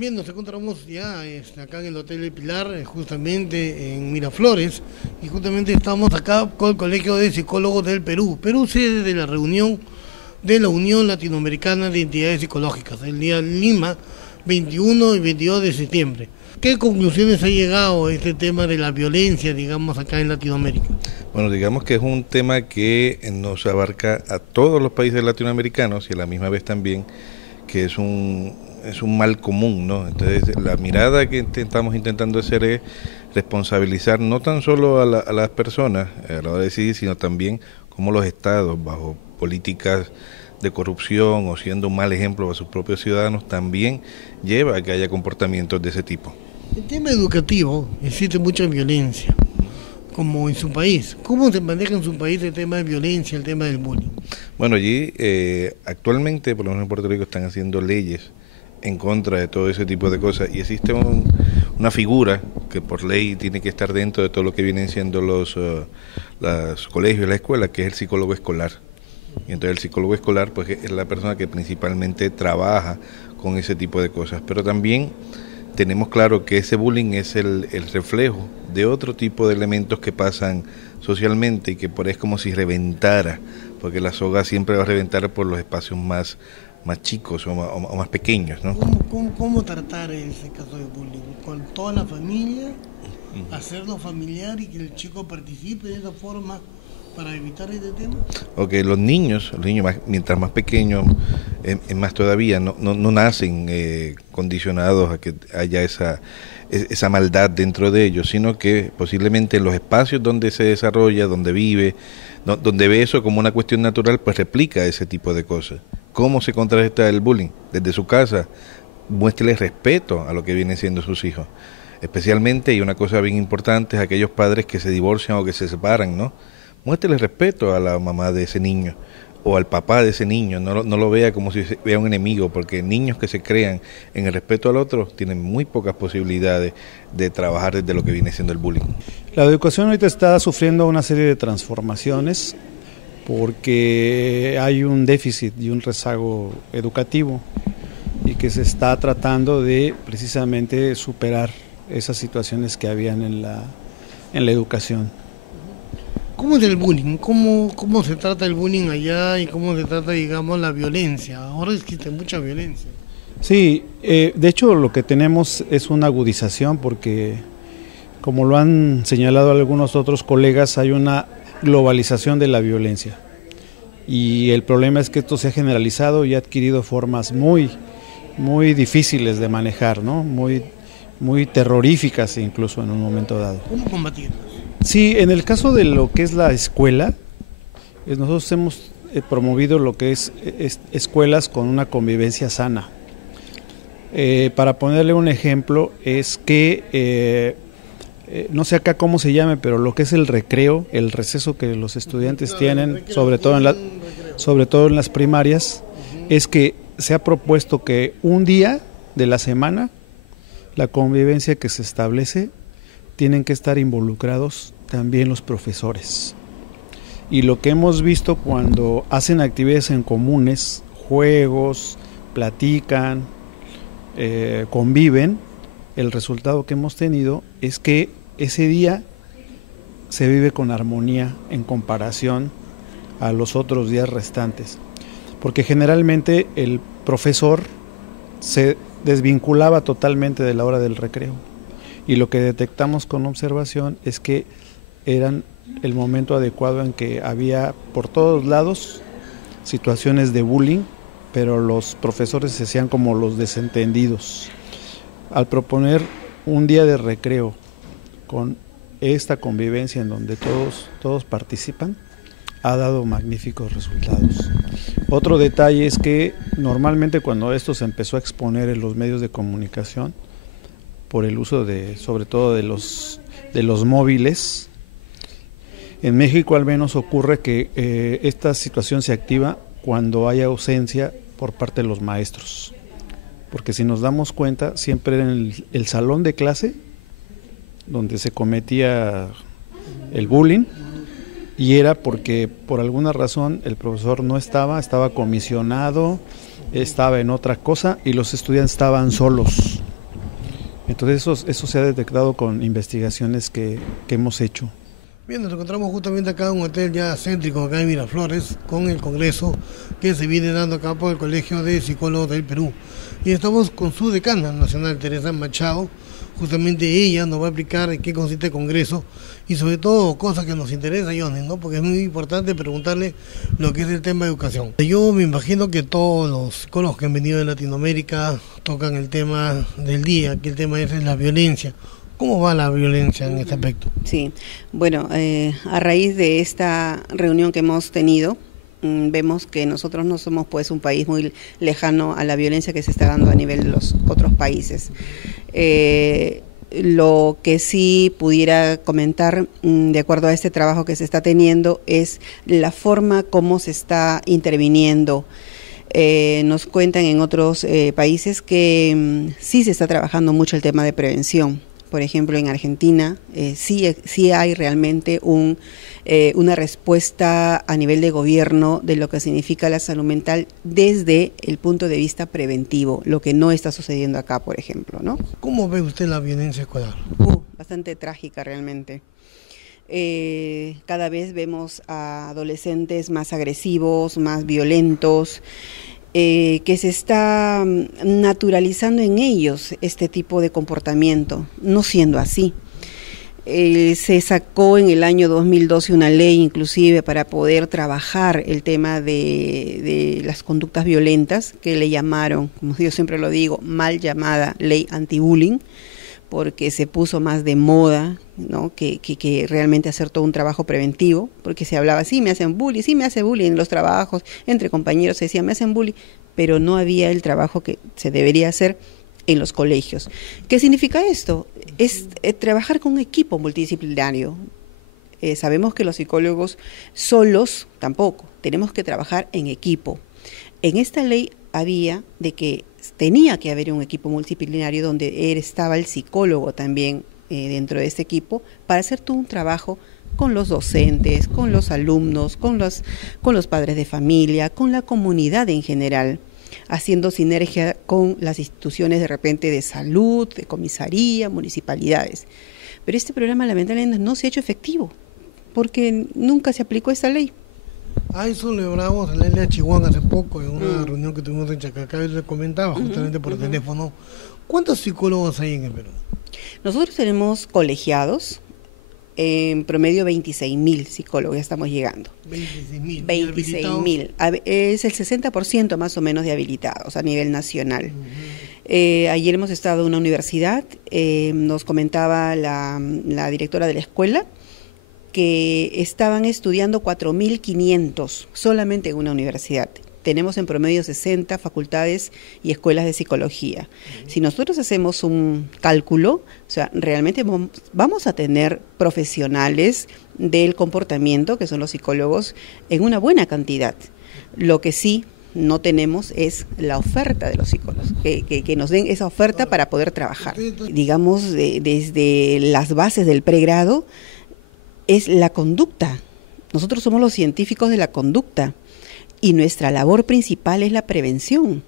Bien, nos encontramos ya acá en el Hotel El Pilar, justamente en Miraflores, y justamente estamos acá con el Colegio de Psicólogos del Perú. Perú sede de la reunión de la Unión Latinoamericana de Entidades Psicológicas, el día Lima, 21 y 22 de septiembre. ¿Qué conclusiones ha llegado a este tema de la violencia, digamos, acá en Latinoamérica? Bueno, digamos que es un tema que nos abarca a todos los países latinoamericanos y a la misma vez también que es un mal común, ¿no? Entonces, la mirada que estamos intentando hacer es responsabilizar no tan solo a las personas a la hora de decidir, sino también cómo los estados, bajo políticas de corrupción o siendo un mal ejemplo a sus propios ciudadanos, también lleva a que haya comportamientos de ese tipo. En tema educativo existe mucha violencia, como en su país. ¿Cómo se maneja en su país el tema de violencia, el tema del bullying? Bueno, allí actualmente, por lo menos en Puerto Rico, están haciendo leyes en contra de todo ese tipo de cosas y existe una figura que por ley tiene que estar dentro de todo lo que vienen siendo los colegios, la escuela, que es el psicólogo escolar. Y entonces el psicólogo escolar pues es la persona que principalmente trabaja con ese tipo de cosas, pero también tenemos claro que ese bullying es el reflejo de otro tipo de elementos que pasan socialmente y que por ahí es como si reventara, porque la soga siempre va a reventar por los espacios más chicos o más pequeños, ¿no? ¿Cómo tratar ese caso de bullying? ¿Con toda la familia? ¿Hacerlo familiar y que el chico participe de esa forma para evitar este tema? Ok, los niños mientras más pequeños, más todavía, no nacen condicionados a que haya esa maldad dentro de ellos, sino que posiblemente en los espacios donde se desarrolla, donde vive, donde ve eso como una cuestión natural, pues replica ese tipo de cosas. ¿Cómo se contrarresta el bullying? Desde su casa, muéstrele respeto a lo que vienen siendo sus hijos. Especialmente, y una cosa bien importante, es aquellos padres que se divorcian o que se separan, ¿no? Muéstrele respeto a la mamá de ese niño o al papá de ese niño, no lo vea como si vea un enemigo, porque niños que se crean en el respeto al otro tienen muy pocas posibilidades de trabajar desde lo que viene siendo el bullying. La educación ahorita está sufriendo una serie de transformaciones porque hay un déficit y un rezago educativo y que se está tratando de precisamente superar esas situaciones que habían en la educación. ¿Cómo es el bullying? ¿Cómo se trata el bullying allá y cómo se trata, digamos, la violencia? Ahora existe mucha violencia. Sí, de hecho lo que tenemos es una agudización porque, como lo han señalado algunos otros colegas, hay una globalización de la violencia. Y el problema es que esto se ha generalizado y ha adquirido formas muy difíciles de manejar, ¿no? Muy terroríficas incluso en un momento dado. ¿Cómo combatirlas? Sí, en el caso de lo que es la escuela, nosotros hemos promovido lo que es escuelas con una convivencia sana. Para ponerle un ejemplo, es que, no sé acá cómo se llame, pero lo que es el recreo, el receso que los estudiantes tienen, sobre todo en las primarias, es que se ha propuesto que un día de la semana, la convivencia que se establece, tienen que estar involucrados también los profesores. Y lo que hemos visto cuando hacen actividades en comunes, juegos, platican, conviven, el resultado que hemos tenido es que ese día se vive con armonía en comparación a los otros días restantes. Porque generalmente el profesor se desvinculaba totalmente de la hora del recreo. Y lo que detectamos con observación es que eran el momento adecuado en que había por todos lados situaciones de bullying, pero los profesores se hacían como los desentendidos. Al proponer un día de recreo con esta convivencia en donde todos participan, ha dado magníficos resultados. Otro detalle es que normalmente cuando esto se empezó a exponer en los medios de comunicación, por el uso sobre todo de los móviles, en México al menos ocurre que esta situación se activa cuando hay ausencia por parte de los maestros, porque si nos damos cuenta siempre era en el salón de clase donde se cometía el bullying, y era porque por alguna razón el profesor no estaba comisionado, estaba en otra cosa y los estudiantes estaban solos. Entonces eso se ha detectado con investigaciones que hemos hecho. Bien, nos encontramos justamente acá en un hotel ya céntrico acá en Miraflores con el congreso que se viene dando acá por el Colegio de Psicólogos del Perú. Y estamos con su decana nacional, Teresa Machado. Justamente ella nos va a explicar en qué consiste el congreso y sobre todo cosas que nos interesan, Johnny, ¿no? Porque es muy importante preguntarle lo que es el tema de educación. Yo me imagino que todos los psicólogos que han venido de Latinoamérica tocan el tema del día, que el tema es la violencia. ¿Cómo va la violencia en este aspecto? Sí, bueno, a raíz de esta reunión que hemos tenido, vemos que nosotros no somos pues un país muy lejano a la violencia que se está dando a nivel de los otros países. Lo que sí pudiera comentar, de acuerdo a este trabajo que se está teniendo, es la forma como se está interviniendo. Nos cuentan en otros países que sí se está trabajando mucho el tema de prevención. Por ejemplo, en Argentina sí hay realmente una respuesta a nivel de gobierno de lo que significa la salud mental desde el punto de vista preventivo, lo que no está sucediendo acá, por ejemplo, ¿no? ¿Cómo ve usted la violencia escolar? Bastante trágica realmente. Cada vez vemos a adolescentes más agresivos, más violentos, que se está naturalizando en ellos este tipo de comportamiento, no siendo así. Se sacó en el año 2012 una ley inclusive para poder trabajar el tema de las conductas violentas, que le llamaron, como yo siempre lo digo, mal llamada ley anti-bullying, porque se puso más de moda, ¿no? que realmente hacer todo un trabajo preventivo, porque se hablaba, sí me hacen bullying, sí me hace bullying en los trabajos, entre compañeros se decía, me hacen bullying, pero no había el trabajo que se debería hacer en los colegios. ¿Qué significa esto? Es trabajar con un equipo multidisciplinario. Sabemos que los psicólogos solos tampoco, tenemos que trabajar en equipo. En esta ley había de que tenía que haber un equipo multidisciplinario donde estaba el psicólogo también dentro de este equipo para hacer todo un trabajo con los docentes, con los alumnos, con los padres de familia, con la comunidad en general, haciendo sinergia con las instituciones de repente de salud, de comisaría, municipalidades. Pero este programa lamentablemente no se ha hecho efectivo porque nunca se aplicó esta ley. A eso le hablamos a la LA Chihuahua hace poco en una reunión que tuvimos en Chacacá y le comentaba justamente por teléfono. ¿Cuántos psicólogos hay en el Perú? Nosotros tenemos colegiados, en promedio 26.000 psicólogos, ya estamos llegando. 26.000. 26.000. Es el 60% más o menos de habilitados a nivel nacional. Ayer hemos estado en una universidad, nos comentaba la directora de la escuela, que estaban estudiando 4.500 solamente en una universidad. Tenemos en promedio 60 facultades y escuelas de psicología. Si nosotros hacemos un cálculo, o sea, realmente vamos a tener profesionales del comportamiento, que son los psicólogos, en una buena cantidad. Lo que sí no tenemos es la oferta de los psicólogos, que nos den esa oferta para poder trabajar. Digamos, desde las bases del pregrado, es la conducta. Nosotros somos los científicos de la conducta y nuestra labor principal es la prevención.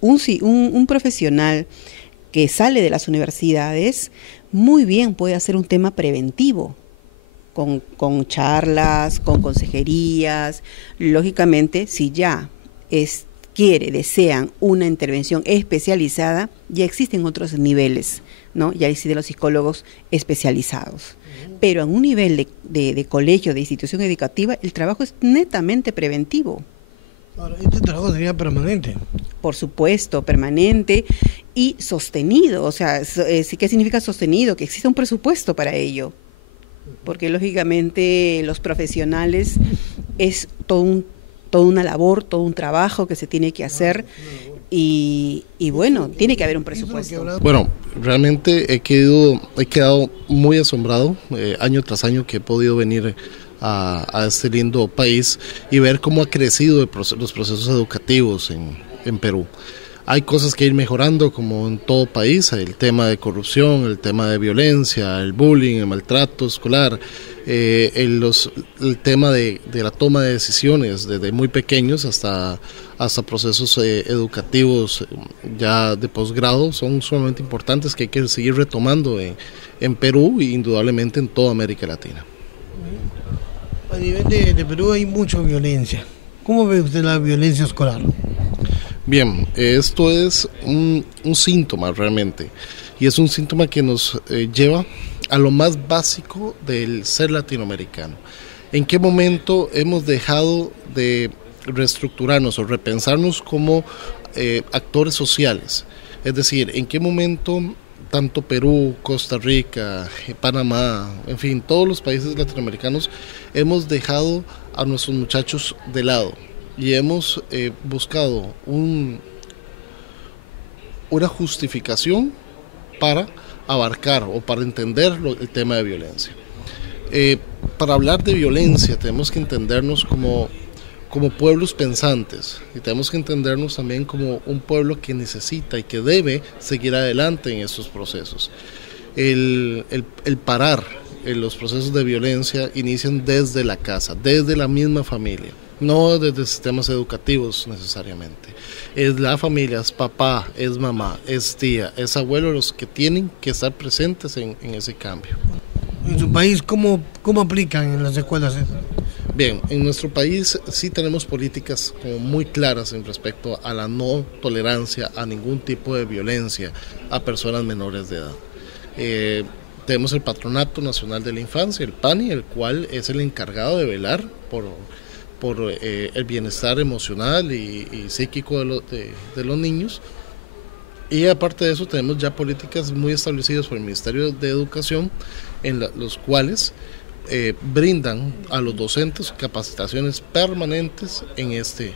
Un profesional que sale de las universidades muy bien puede hacer un tema preventivo con charlas, con consejerías. Lógicamente, si ya desean una intervención especializada, ya existen otros niveles, ¿no? Ya existen los psicólogos especializados. Pero en un nivel de colegio, de institución educativa, el trabajo es netamente preventivo. Ahora, este trabajo sería permanente. Por supuesto, permanente y sostenido. O sea, ¿qué significa sostenido? Que exista un presupuesto para ello. Porque lógicamente los profesionales es toda una labor, todo un trabajo que se tiene que hacer. Y bueno, tiene que haber un presupuesto. Bueno, realmente he quedado muy asombrado año tras año que he podido venir a este lindo país y ver cómo ha crecido los procesos educativos en Perú. Hay cosas que ir mejorando como en todo país, el tema de corrupción, el tema de violencia, el bullying, el maltrato escolar, el tema de la toma de decisiones desde muy pequeños hasta procesos educativos ya de posgrado son sumamente importantes que hay que seguir retomando en Perú e indudablemente en toda América Latina. A nivel de Perú hay mucha violencia. ¿Cómo ve usted la violencia escolar? Bien, esto es un síntoma realmente, y es un síntoma que nos lleva a lo más básico del ser latinoamericano. ¿En qué momento hemos dejado de reestructurarnos o repensarnos como actores sociales? Es decir, ¿en qué momento tanto Perú, Costa Rica, Panamá, en fin, todos los países latinoamericanos hemos dejado a nuestros muchachos de lado y hemos buscado una justificación para abarcar o para entender el tema de violencia? Para hablar de violencia tenemos que entendernos como pueblos pensantes, y tenemos que entendernos también como un pueblo que necesita y que debe seguir adelante en estos procesos. El parar en los procesos de violencia inician desde la casa, desde la misma familia, no desde sistemas educativos necesariamente. Es la familia, es papá, es mamá, es tía, es abuelo los que tienen que estar presentes en ese cambio. En su país, ¿cómo aplican en las escuelas? Bien, en nuestro país sí tenemos políticas como muy claras en respecto a la no tolerancia a ningún tipo de violencia a personas menores de edad. Tenemos el Patronato Nacional de la Infancia, el PANI, el cual es el encargado de velar por el bienestar emocional y psíquico de los niños. Y aparte de eso tenemos ya políticas muy establecidas por el Ministerio de Educación en los cuales brindan a los docentes capacitaciones permanentes en este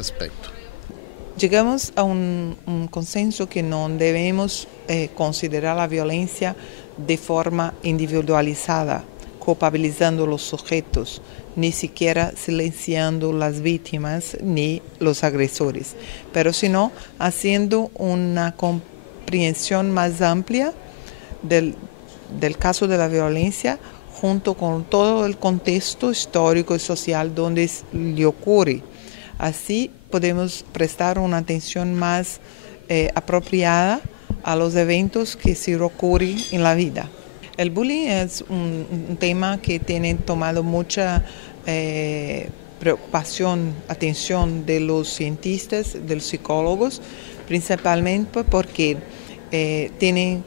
aspecto. Llegamos a un consenso que no debemos considerar la violencia de forma individualizada, culpabilizando los sujetos, ni siquiera silenciando las víctimas ni los agresores, pero sino haciendo una comprensión más amplia del caso de la violencia junto con todo el contexto histórico y social donde le ocurre. Así podemos prestar una atención más apropiada a los eventos que se ocurren en la vida. El bullying es un tema que tiene tomado mucha preocupación, atención de los cientistas, de los psicólogos, principalmente porque tiene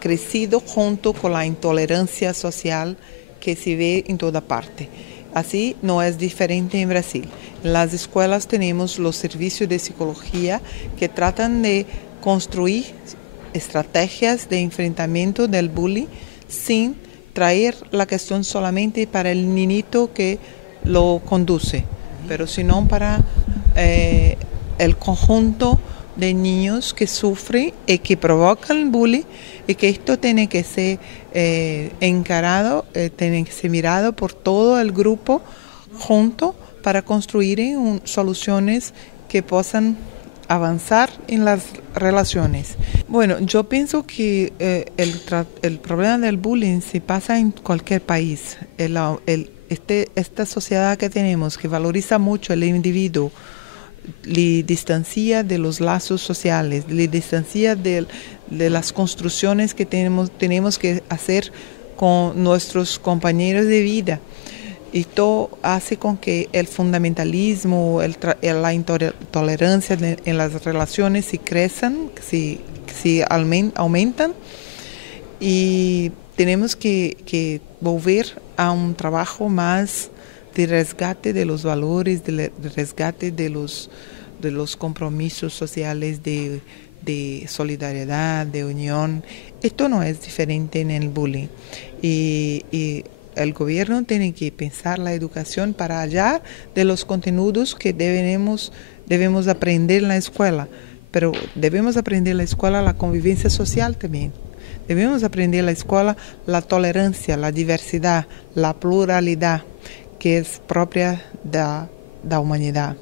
crecido junto con la intolerancia social que se ve en toda parte. Así no es diferente en Brasil. En las escuelas tenemos los servicios de psicología que tratan de construir estrategias de enfrentamiento del bullying sin traer la cuestión solamente para el niñito que lo conduce, pero sino para el conjunto de niños que sufren y que provocan bullying, y que esto tiene que ser encarado, tiene que ser mirado por todo el grupo junto para construir soluciones que puedan avanzar en las relaciones. Bueno, yo pienso que el problema del bullying se pasa en cualquier país. Esta sociedad que tenemos, que valoriza mucho el individuo, le distancia de los lazos sociales, le distancia de las construcciones que tenemos que hacer con nuestros compañeros de vida. Esto hace con que el fundamentalismo, la intolerancia en las relaciones se crezcan, se aumentan, y tenemos que volver a un trabajo más de resgate de los valores, de resgate de los compromisos sociales, de solidaridad, de unión. Esto no es diferente en el bullying. Y el gobierno tiene que pensar la educación para allá de los contenidos que debemos aprender en la escuela. Pero debemos aprender en la escuela la convivencia social también. Debemos aprender en la escuela la tolerancia, la diversidad, la pluralidad que es propia de la humanidad.